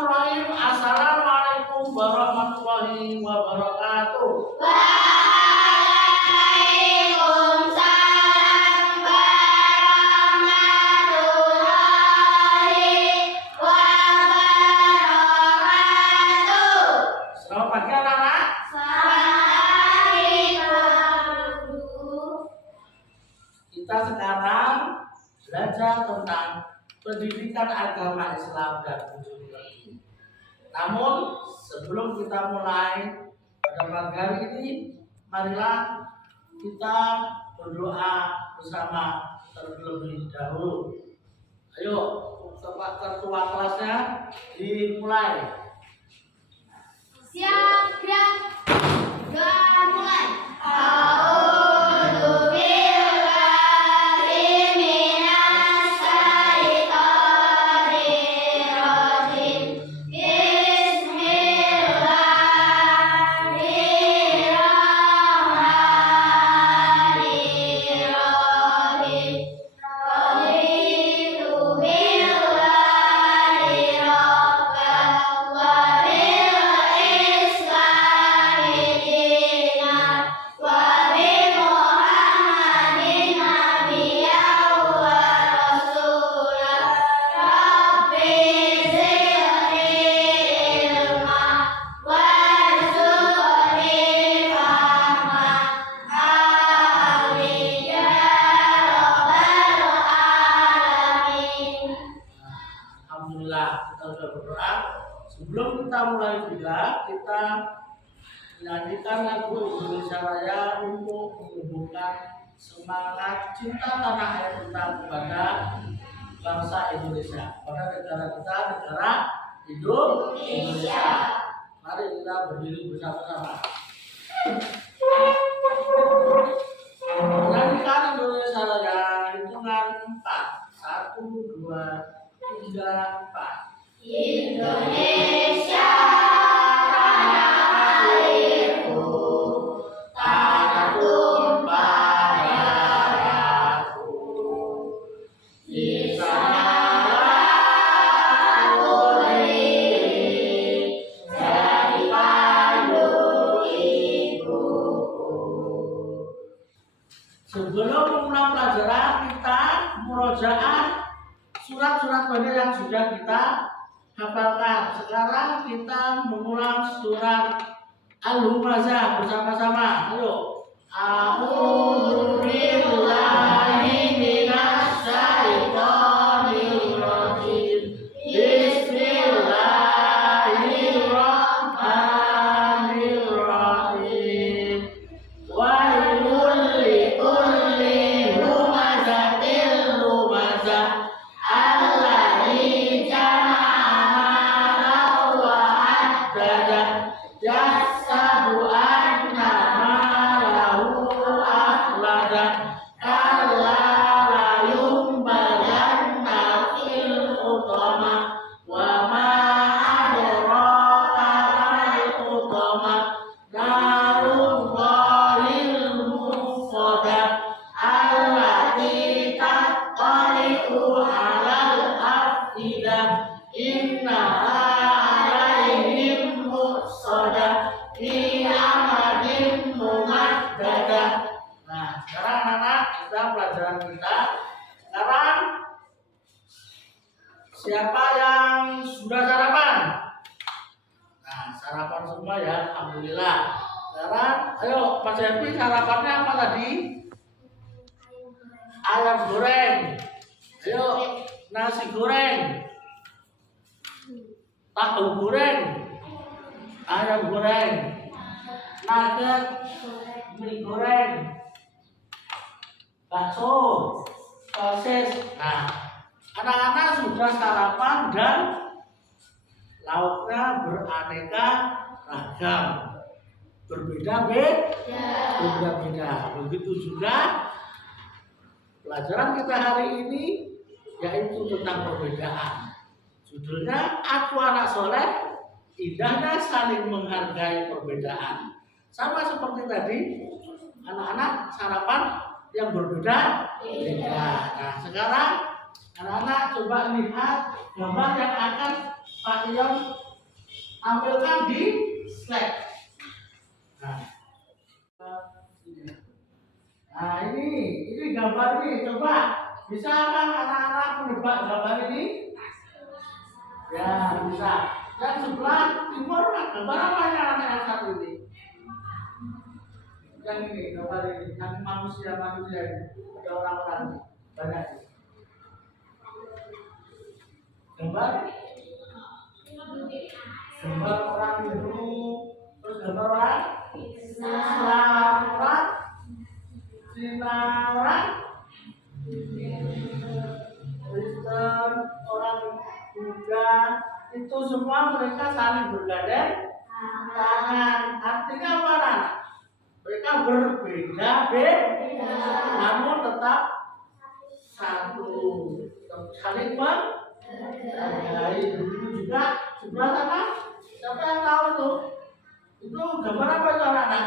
Bismillahirrahmanirrahim. Assalamualaikum warahmatullahi wabarakatuh. Waalaikumsalam warahmatullahi wabarakatuh. Selamat pagi anak-anak. Kita sekarang belajar tentang pendidikan agama Islam dan budaya. Namun sebelum kita mulai pada pagi hari ini, marilah kita berdoa bersama terlebih dahulu. Ayo, ketua kelasnya dimulai. Siap, gerak. Doa mulai. Sebelum kita mulai juga, kita menyanyikan lagu Indonesia Raya untuk menumbuhkan semangat cinta tanah air kita kepada bangsa Indonesia, pada negara kita, negara Indonesia. Mari kita berdiri bersama-sama. Menyanyikan Indonesia Raya, hitungan 4. 1, 2, 3, 4. Indonesia tanah airku, tanah tumpah darahku. Di sanalah aku berdiri, jadi pandu ibuku. Sebelum memulai pelajaran, kita murojaah surat-surat bacaan yang sudah kita hafalkan. Sekarang kita mengulang surat Al-Humazah bersama-sama. Ayo. A'udzu billahi minasy syaithanir rajim. Bismillahirrahmanirrahim. Wailul likulli humazatil lumazah. Nah, sekarang anak-anak, kita pelajaran kita. Sekarang siapa yang sudah sarapan? Nah, sarapan semua ya, alhamdulillah. Sekarang, ayo Mas Happy, sarapannya apa tadi? Ayam goreng. Ayo, nasi goreng, tahu goreng, ayam goreng, nugget, mie goreng, bakso, sosis. Nah, anak-anak sudah sarapan dan lauknya beraneka ragam, berbeda-beda. Begitu juga pelajaran kita hari ini, yaitu tentang perbedaan. Judulnya Aku Anak Soleh, Indahnya Saling Menghargai Perbedaan. Sama seperti tadi, anak-anak sarapan yang berbeda-beda. Nah, sekarang anak-anak coba lihat gambar yang akan Pak Ion tampilkan di slide. Nah, ini gambar ini, coba bisa kan anak-anak menebak gambar ini? Ya, bisa. Yang sebelah timur gambar apa yang satu ini? Yang ini, gambar ini, yang manusia ini. Ada orang-orang banyak. Gambar orang Hindu, terus gambar orang Islam, orang Cina, orang Kristen, orang Buddha, itu semua mereka saling bergandeng tangan. Artinya apa? Mereka berbeda, namun tetap satu, saling menghargai. Begitu juga sebelah sana. Siapa yang tahu itu? Itu gambar apa itu anak-anak?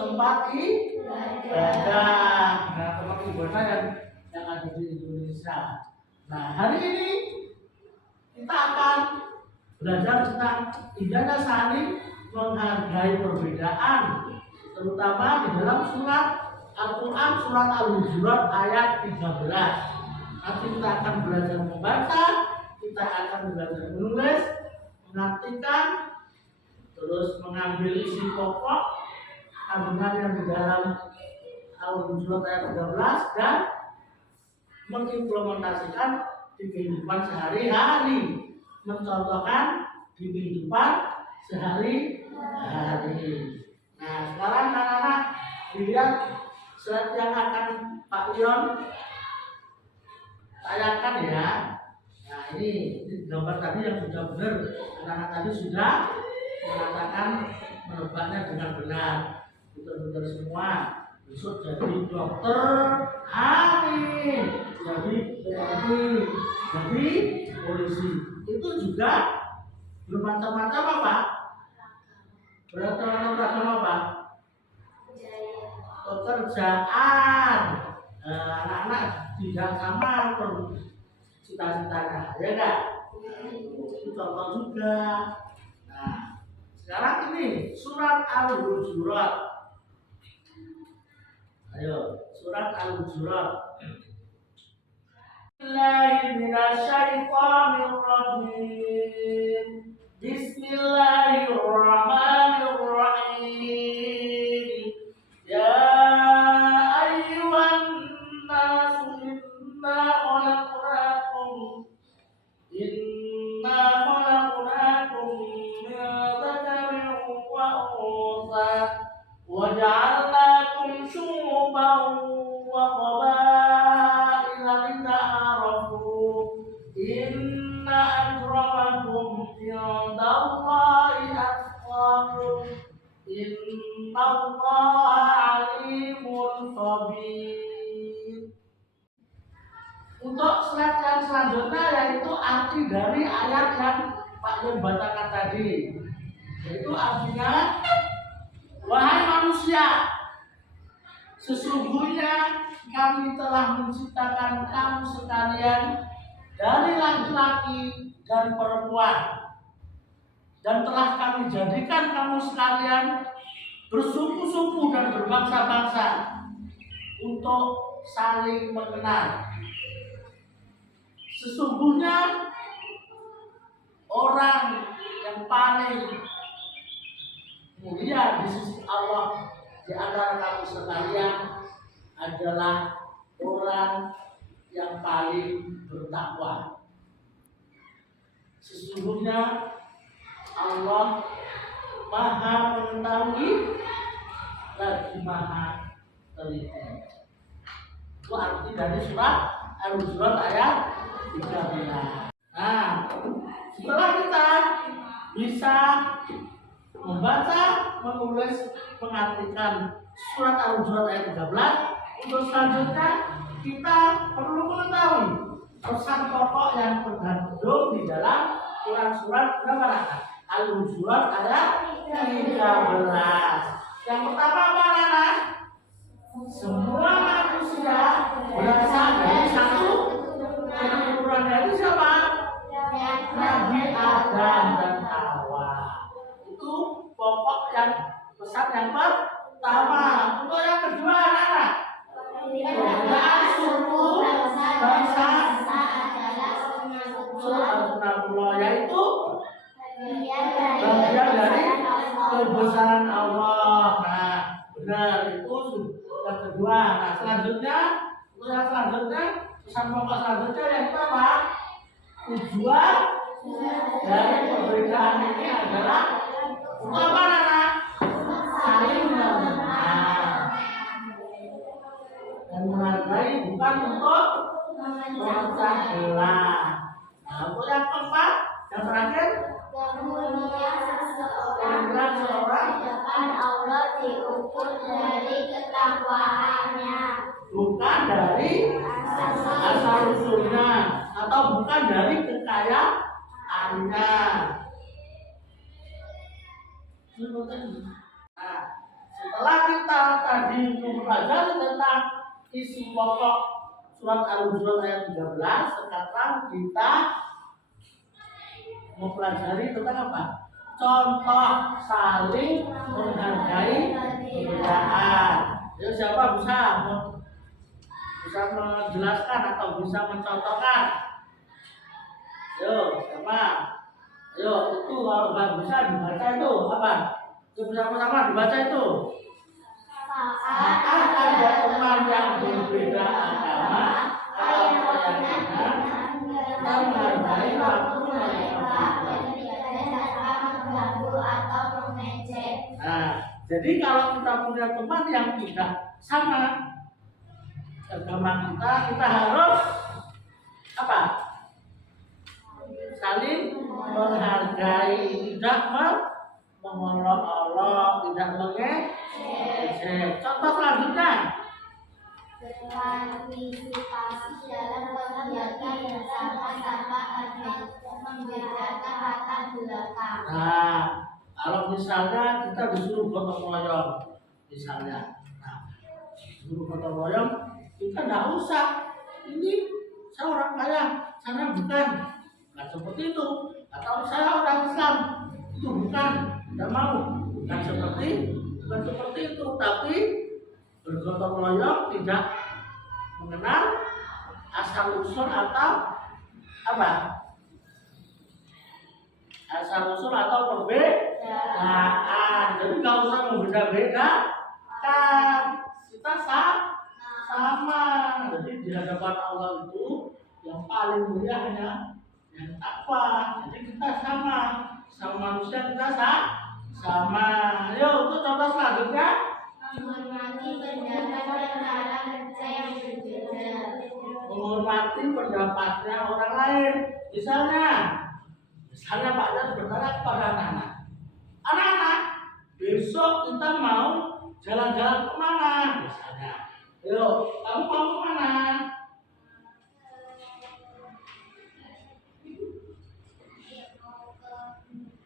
Tempat ibadah. Nah, tempat ibadah yang ada di Indonesia. Nah, hari ini kita akan belajar tentang indahnya saling menghargai perbedaan, terutama di dalam surat Al-Quran, surat Al-Hujurat ayat 13. Nanti kita akan belajar membaca, kita akan belajar menulis, mengartikan, terus mengambil isi pokok kandungan yang di dalam Al-Hujurat ayat 13 dan mengimplementasikan di kehidupan sehari-hari, mencontohkan di kehidupan sehari-hari. Nah, sekarang anak-anak lihat slide yang akan Pak Ion tayangkan ya. Nah, ini gambar tadi yang sudah benar, anak-anak tadi sudah mengatakan menebaknya dengan benar, betul-betul semua. Besok jadi dokter, amin. Jadi TNI, jadi polisi. Itu juga bermacam-macam apa? Bermacam-macam apa? Pekerjaan. Anak-anak tidak sama cita-citanya, ya enggak? Itu contoh juga. Nah, sekarang ini surat Al-Hujurat. Ayo, surat Al-Hujurat. Bismillahirrahmanirrahim. Ya ayyuhan nasu inna khalaqnakum min dzakarin wa untha wa ja'alnakum syu'uban wa qabaila lita'arafu. Inna akramakum indallahi atqakum. Innallaha alimun khabir. Untuk slide yang selanjutnya yaitu arti dari ayat yang Pak Yun bacakan tadi. Yaitu artinya, wahai manusia, sesungguhnya kami telah menciptakan kamu sekalian dari laki-laki dan perempuan, dan telah kami jadikan kamu sekalian bersuku-suku dan berbangsa-bangsa untuk saling mengenal. Sesungguhnya orang yang paling mulia di sisi Allah di antara kamu sekalian adalah orang yang paling bertakwa. Sesungguhnya Allah Maha mengetahui lagi Maha teliti. Itu arti dari surat Al-Hujurat ayat 13. Nah, setelah kita bisa membaca, menulis, mengartikan surat Al-Hujurat ayat 13, untuk selanjutnya kita perlu mengetahui pesan pokok yang terkandung di dalam surat berapa? Al-Hujurat ayat 13. Yang pertama apa, anak? Semua manusia berasal dari satu, yang ukurannya itu siapa? Untuk yang selanjutnya, pesan pokok selanjutnya yang apa? Tujuan dari perbedaan ini adalah untuk apa, anak? Saling mengenal dan menghargai, bukan untuk memecah belah. Nah, untuk yang keempat, yang terakhir, Kemudian seseorang di depan Allah diukur dari ketakwaannya, bukan dari asal usulnya atau bukan dari kekayaannya. Nah, setelah kita tadi mempelajari tentang isi pokok surat Al-Hujurat ayat 13, sekarang kita mempelajari tentang apa? Contoh saling menghargai perbedaan. Jadi siapa bisa menjelaskan atau bisa mencontohkan? Yo, siapa? Yo, itu kalau nggak bisa dibaca itu apa? Itu bersama-sama dibaca itu. Saat ada teman yang berbeda agama atau keyakinan, kita menghargai waktu mereka dan tidak mengganggu atau mengejek. Nah, jadi kalau kita punya teman yang tidak sama agama kita harus apa? Saling menghargai, tidak mengolok-olok, tidak mengejek. Contoh selanjutnya, Partisipasi dalam kegiatan bersama-sama membedakan latar belakang. nah, kalau misalnya kita disuruh gotong royong, misalnya, disuruh gotong royong, kita nggak usah. Ini saya orang kaya, sana bukan seperti itu. Atau saya orang Islam, itu bukan, tidak mau, bukan seperti itu. Tapi bergotong royong tidak mengenal asal usul atau apa? Asal usul atau perbedaan. Jadi nggak usah membeda-bedakan. Kita sama. Jadi di hadapan Allah itu yang paling mulia hanya yang takwa. Jadi kita sama manusia, kita sama. Ayo untuk contoh selanjutnya, Menghormati pendapat dan cara kerja yang berbeda. menghormati pendapatnya orang lain. Misalnya Pak Jan bertanya kepada anak-anak, besok kita mau jalan-jalan kemana? Misalnya, ayo, kamu mau kemana?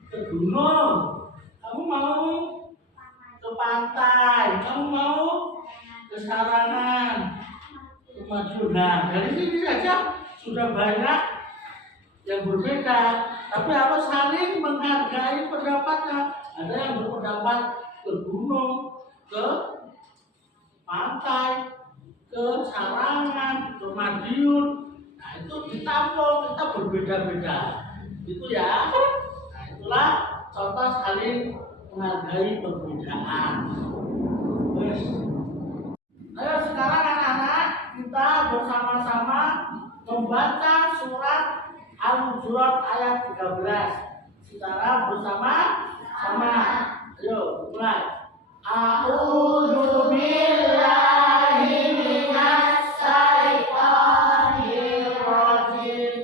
Ke gunung. Kamu mau ke pantai. Kamu mau ke Sarangan, ke Madura. Dari sini saja sudah banyak yang berbeda, tapi harus saling menghargai pendapatnya. Ada yang berpendapat ke gunung, ke pantai, ke Sarangan, ke Madiun. Nah, itu ditampung, kita berbeda-beda. Itu ya. Nah, itulah contoh saling menghargai perbedaan. Terus, ayo sekarang anak-anak kita bersama-sama membaca surat Al-Hujurat ayat 13 secara bersama-sama. Ayo mulai. A'udzu billahi minas syaitonir rajim.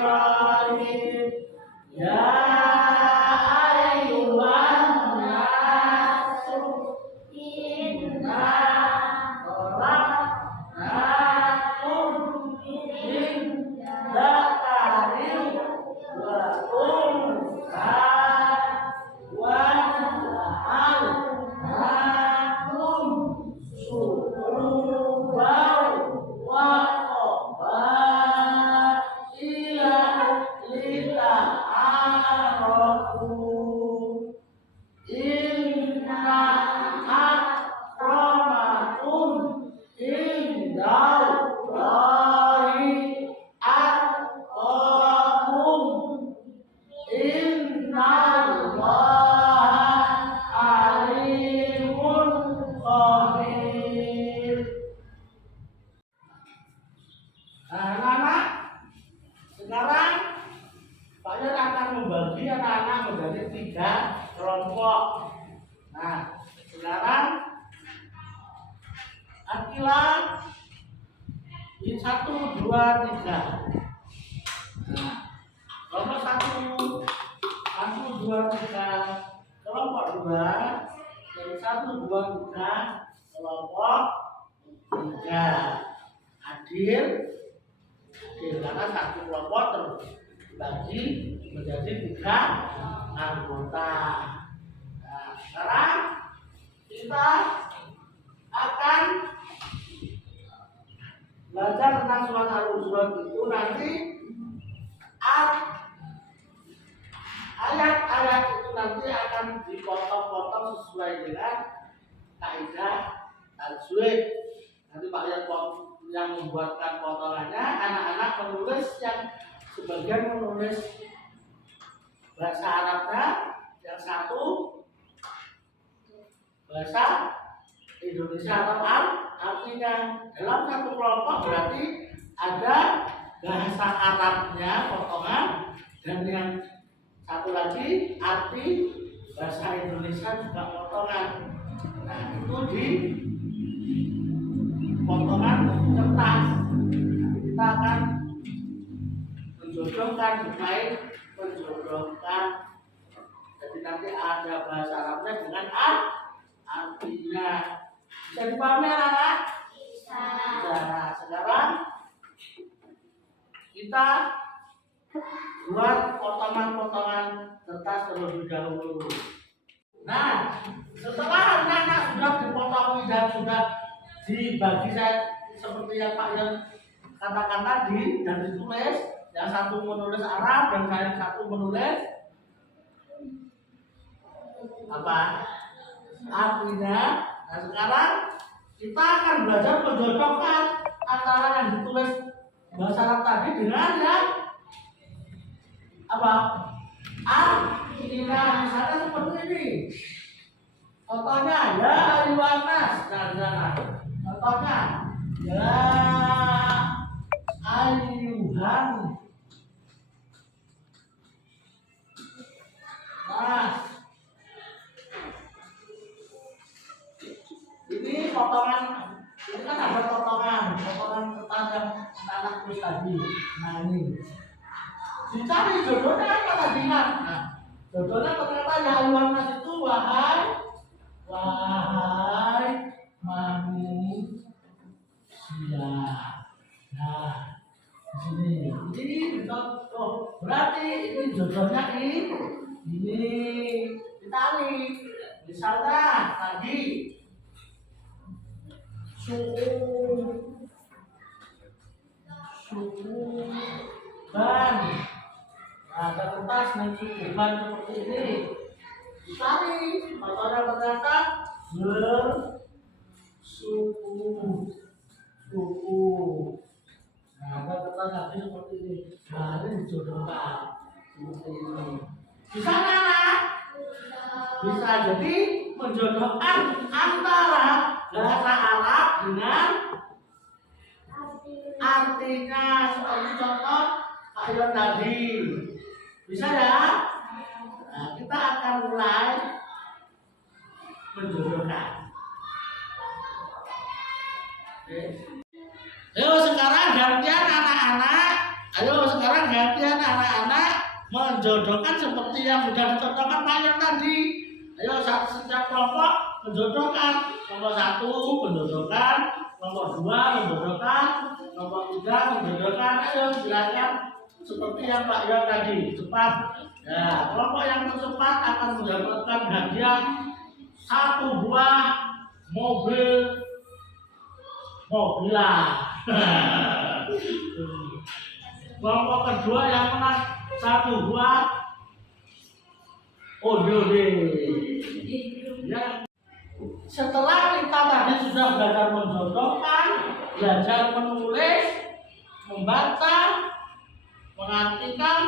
Bismillahirrahmanirrahim. Ya ayyuhan nasu inna khalaqnakum min dzakarin wa untha wa 1, 2, 3. Nah, kelompok 1, 2, 3. Kelompok 2, dari 1, 2, 3. Kelompok 3. Adil, karena satu kelompok terbagi menjadi 3 anggota. Nah, sekarang kita akan belajar tentang surat Al-Hujurat itu nanti ayat-ayat itu nanti akan dipotong-potong sesuai dengan kaidah tajwid. Nanti Pak yang membuatkan potongannya, anak-anak menulis yang sebagian menulis bahasa Arabnya, yang satu bahasa Indonesia atau artinya. Dalam satu kelompok berarti ada bahasa Arabnya potongan dan yang satu lagi arti bahasa Indonesia juga potongan. Nah, itu di potongan kertas. Kita akan menjodohkan, bermain menjodohkan. Jadi nanti ada bahasa Arabnya dengan artinya. Bisa dipahami anak-anak? Bisa. Nah, sekarang kita buat potongan-potongan kertas terlebih dahulu. Nah, setelah anak-anak sudah dipotong dan sudah dibagi seperti yang Pak yang katakan tadi dan ditulis, yang satu menulis Arab dan yang satu menulis apa artinya. Nah, sekarang kita akan belajar menjodohkan antara yang ditulis bahasa Arab tadi dengan yang apa artinya. Misalnya seperti ini contohnya, ya ayuhan nas. Nah, contohnya ya ayuhan nas. Ini potongan, ini kan ada potongan kertas yang anak tulis tadi. Nah, ini dicari jodohnya apa tadi kan? Nah, jodohnya ternyata ya ayuhan nas itu wahai manusia. Nah, di sini contoh, berarti ini jodohnya ini ditarik. Misalnya tadi suku ban. Ada kertas dan suku ban seperti ini. Ditarik, contohnya ternyata suku. Nah, ada kertas lagi seperti ini. Nah, ini dijodohkan seperti ini. Bisa nggak? Bisa. Jadi menjodohkan antara bahasa Arab dengan artinya, seperti contoh ayat tadi. Bisa ya? Nah, kita akan mulai menjodohkan. Oke. Ayo sekarang gantian anak-anak menjodohkan seperti yang sudah dicontohkan Pak Yon tadi. Ayo setiap kelompok menjodohkan. Kelompok 1 menjodohkan, kelompok 2 menjodohkan, kelompok 3 menjodohkan. Ayo silakan seperti yang Pak Yon tadi, cepat. Ya, kelompok yang tercepat akan mendapatkan hadiah 1 buah mobilan. Kelompok kedua yang menang 1 buah Odole. Ya. Setelah kita tadi sudah belajar menjodohkan, belajar menulis, membaca, mengartikan,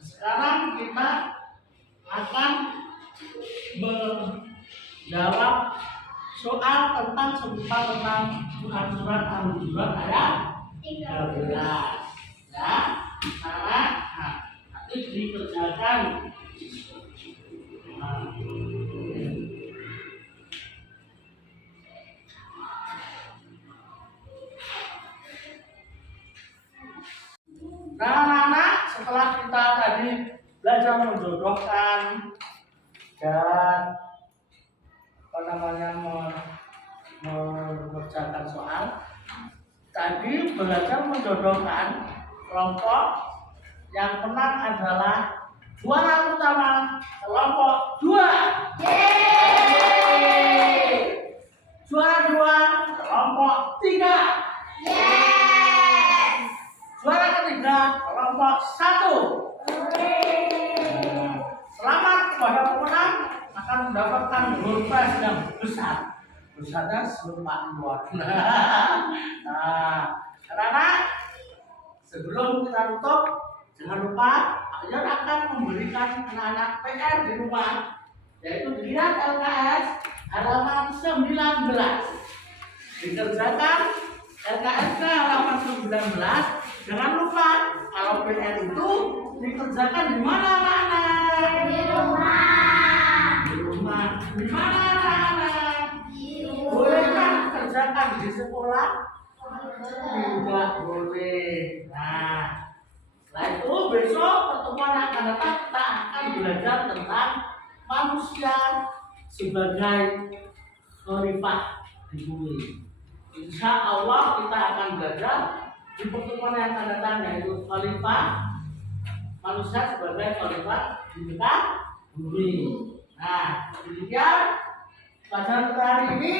sekarang kita akan menjawab soal tentang seputar tentang surat Al-Hujurat ayat 13. Ya, sekarang nanti dikerjakan. belajar menjodohkan dan mengerjakan soal. Tadi belajar menjodohkan kelompok yang menang adalah juara utama kelompok 2. Yeay! Juara 2 kelompok 3. Juara ketiga kelompok 1. Selamat kepada pemenang akan mendapatkan door prize yang besar. Besarnya selempak luar. Nah, anak-anak, sebelum kita tutup, jangan lupa Ayun akan memberikan anak-anak PR di rumah, yaitu dilihat LKS halaman 19. Dikerjakan LKS-nya halaman 19. Jangan lupa kalau PR itu dikerjakan di mana-mana. Di rumah. Di rumah. Di mana anak-anak? Di rumah. Bolehkah kerjakan di sekolah? Tidak boleh. Nah, setelah itu besok pertemuan yang akan datang kita akan belajar tentang manusia sebagai khalifah di bumi. Insya Allah kita akan belajar di pertemuan yang akan datang, yaitu khalifah, manusia sebagai khalifah di muka bumi. Nah, demikian pelajaran kita hari ini.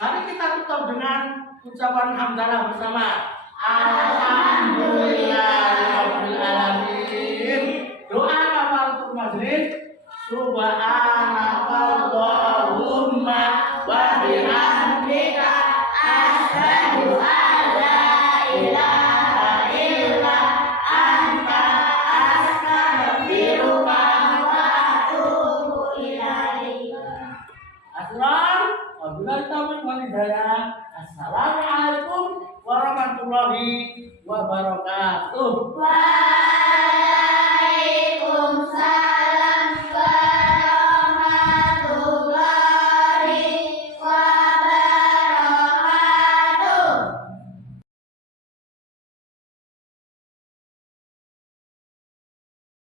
Mari kita tutup dengan ucapan hamdalah bersama. Alhamdulillahirabbil alamin. Doa kafaratul majlis. Subhanakallahumma wa bihamdika asyhadu an la ilaha illa anta astaghfiruka wa atubu ilaik. Assalamualaikum warahmatullahi wabarakatuh.